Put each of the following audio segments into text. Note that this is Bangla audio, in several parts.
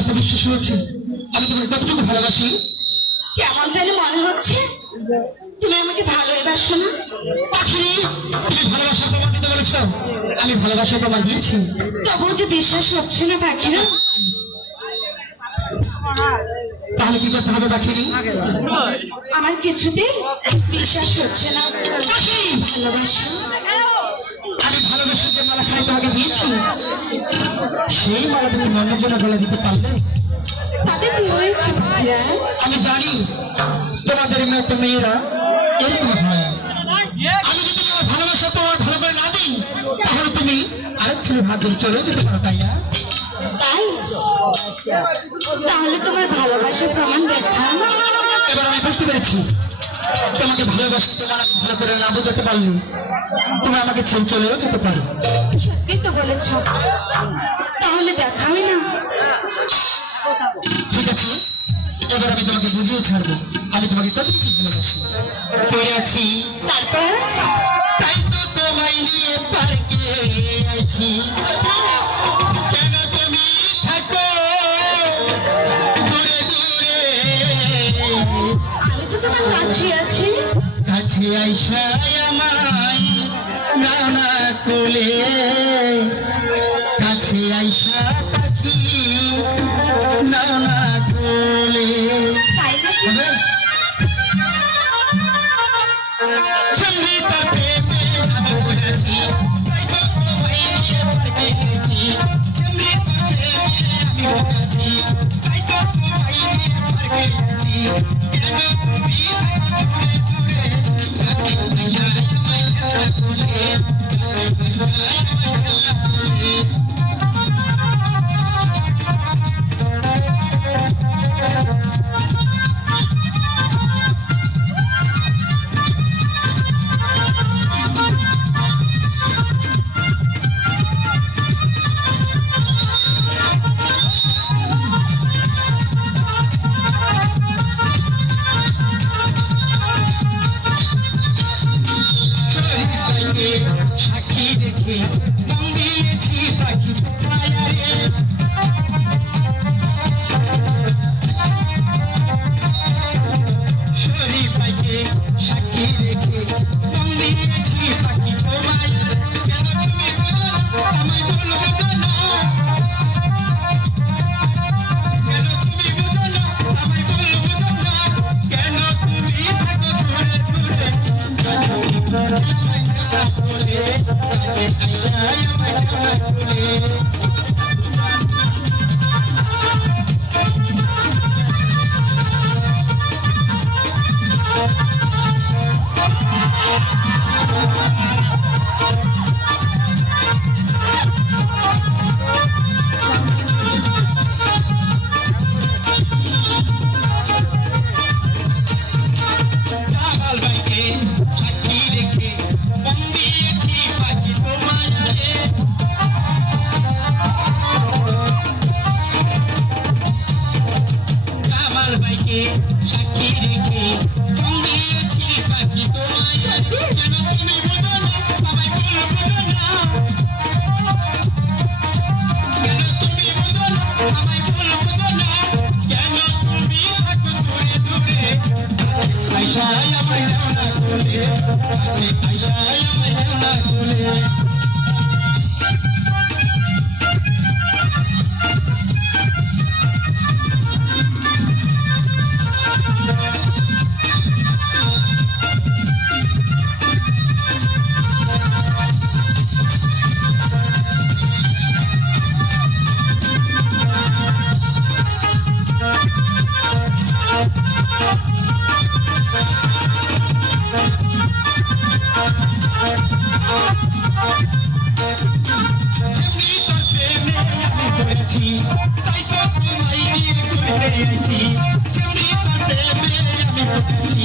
আমার তো বিশ্বাস হয়েছে আমি তোমাকে কতটুকু ভালোবাসি। কেমন জানি মনে হচ্ছে তুমি আমাকে ভালোবাসো না। পাখি, তুমি ভালোবাসার প্রমাণ দিতে বলেছ, আমি ভালোবাসার প্রমাণ দিয়েছি। তবুও যে বিশ্বাস হচ্ছে না পাখিরা। তাহলে কি করতে হবে পাখিরি? আমার কিছুতেই বিশ্বাস হচ্ছে না। পাখি, ভালোবাসো? আমি ভালোবাসা যে মালা খাই তোমাকে দিয়েছি, সেই মালা তুমি মনের জন্য গলা দিতে পারলে? তাতে কি হয়েছে পাখিরা? আমি জানি তোমাদের মতো মেয়েরা এরকম হয়। আমি যদি তোমার ভালোবাসা তোমার ভালো করে না দিই, তাহলে তুমি আরেক ছেলে ভাগ করে চলে যেতে পারো, তাই না? তাই তাহলে তোমার ভালোবাসার প্রমাণ দেখাও। এবার আমি বুঝতে পেরেছি তোমাকে ভালোবাসা তোমার আমি ভালো করে না বোঝাতে পারলে তুমি আমাকে ছেড়ে চলেও যেতে পারো। সত্যি তো বলেছ, তাহলে দেখাওই না। ঠিক আছে, এবার আমি তোমাকে বুঝিয়ে ছাড়বো আমি তোমাকে কতটুকু ভালোবাসি। পড়ে আছি তারপর তাই তো তোমায় নিয়ে পার্কে আছি, কেন তুমি থাকো দূরে দূরে, আমি তো তোমার কাছে আছি। কাছে আইসা আমায় নাও না কোলে, কাছে আইসা পাখি নাও না কোলে। তাই নাকি? চন্ডী তার প্রেমে আমি পড়েছি, তাই তো তোমায় নিয়ে পার্কে গেছি। চন্ডী তার প্রেমে আমি পড়েছি, তাই তো তোমায় নিয়ে পার্কে গেছি, কেন তুমি থাকো দূরে দূরে, কাছে আইসা আমায় নাও না কোলে, কাছে আইসা আমায় নাও না কোলে। সাক্ষী রেখে মন দিয়েছি পাখি মায়ারে, শরীর পাইকে সাক্ষী রেখে মন দিয়েছি পাখি তোমায়, কেন তুমি বলো আমায় বলবো জানো, কেন তুমি বুঝো না আমায় বলবো জানো, কেন তুমি থাকো দূরে দূরে, কাছে আইসা আমায় নাও না কোলে। কামাল ভাইকে সাক্ষী রেখে মন দিয়েছি পাখি তোমায়, কামাল ভাইকে সাক্ষী রেখে মন দিয়েছি পাখি তোমায়, কেন তুমি বোঝো না আমায় বলবো না, কেন তুমি বোঝো না আমায় বলবো না, কেন তুমি থাকো দূরে দূরে, আইসা আমায় নাও না কোলে, কাছে আইসা আমায় নাও না কোলে। তাই তো তোমায় নিয়ে ঘুরতে আইছি, চুরি কাটে মেয়ে আমি পড়েছি,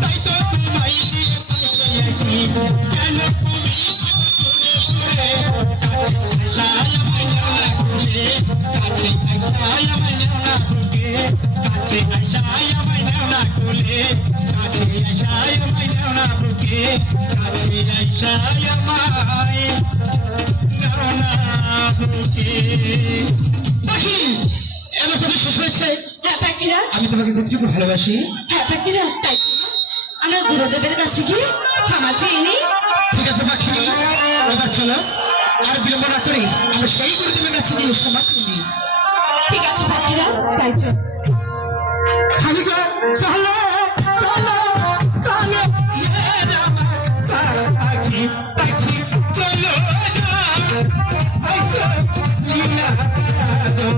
তাই তো তোমায় নিয়ে পার্কে আইছি, কেন তুমি দূরে দূরে, কাছে আমায় নাও না কোলে, কাছে আইসা আমায় নাও না বুকে, কাছে আইসা আমায় নাও না কোলে, কাছে আইসা আমায় নাও না বুকে, কাছে আইসা আমায় নাও না বুকে। পাখি, এলো শেষ হয়েছে? হ্যাঁ পাখিরাজ, আমি তোমাকে কতটুকু ভালোবাসি। হ্যাঁ পাখিরাজ, তাই তো আমরা গুরুদেবের কাছে গিয়ে ক্ষমা চেয়ে নিই। ঠিক আছে পাখিনি, এবার চলো, আর বিলম্ব না করে আমরা সেই গুরুদেবের কাছে গিয়ে ক্ষমা করে নিই। ঠিক আছে পাখিরাজ, তাই চল। হানিগো চলো চলো কানে ইয়ে রামা পাখি পাখি চলো যাও আইছো লীলা গো।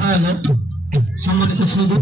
হ্যালো সম্মানিত সৌদি,